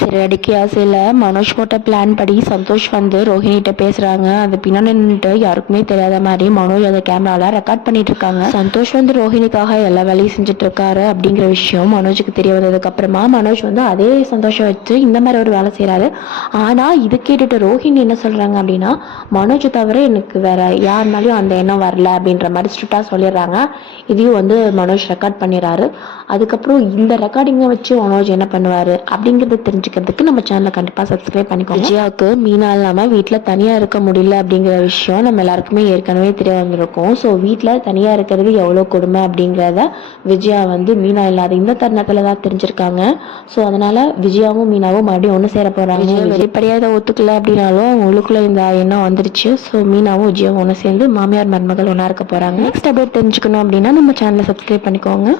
சிறடிக்கு ஆசையில் மனோஜ் போட்ட பிளான் படி சந்தோஷ் வந்து ரோஹிணிகிட்ட பேசுகிறாங்க. அது பின்னாடி நின்றுட்டு யாருக்குமே தெரியாத மாதிரி மனோஜ் அதை கேமராவில் ரெக்கார்ட் பண்ணிட்டு இருக்காங்க. சந்தோஷ் வந்து ரோஹிணிக்காக எல்லா வேலையும் செஞ்சுட்டு இருக்காரு அப்படிங்கிற விஷயம் மனோஜுக்கு தெரிய வந்ததுக்கு அப்புறமா மனோஜ் வந்து அதே சந்தோஷம் வச்சு இந்த மாதிரி ஒரு வேலை செய்கிறாரு. ஆனால் இது கேட்டுட்டு ரோஹிணி என்ன சொல்கிறாங்க அப்படின்னா, மனோஜ் தவிர எனக்கு வேற யாருனாலையும் அந்த எண்ணம் வரல அப்படின்ற மாதிரி ஸ்ட்ரிக்டாக சொல்லிடுறாங்க. இதையும் வந்து மனோஜ் ரெக்கார்ட் பண்ணிடுறாரு. அதுக்கப்புறம் இந்த ரெக்கார்டிங்கை வச்சு மனோஜ் என்ன பண்ணுவார் அப்படிங்கிறது தெரிஞ்சுக்கிறதுக்கு நம்ம சேனலை கண்டிப்பாக சப்ஸ்கிரைப் பண்ணிக்கோங்க. விஜயாவுக்கு மீனா இல்லாமல் வீட்டில் தனியாக இருக்க முடியல அப்படிங்கிற விஷயம் நம்ம எல்லாருக்குமே ஏற்கனவே தெரிய வந்திருக்கும். ஸோ வீட்டில் தனியாக இருக்கிறது எவ்வளோ கொடுமை அப்படிங்கிறத விஜயா வந்து மீனா இல்லாத இந்த தருணத்தில் தான் தெரிஞ்சிருக்காங்க. ஸோ அதனால் விஜயாவும் மீனாவும் மறுபடியும் ஒன்று சேர போகிறாங்க. வெளிப்படையாக இதை ஒத்துக்கல அப்படின்னாலும் அவங்களுக்குள்ள இந்த எண்ணம் வந்துருச்சு. ஸோ மீனாவும் விஜயாவும் ஒன்று சேர்ந்து மாமியார் மருமகள் ஒன்றா இருக்க போகிறாங்க. நெக்ஸ்ட் அப்டேட் தெரிஞ்சுக்கணும் அப்படின்னா நம்ம சேனலை சப்ஸ்கிரைப் பண்ணிக்கோங்க.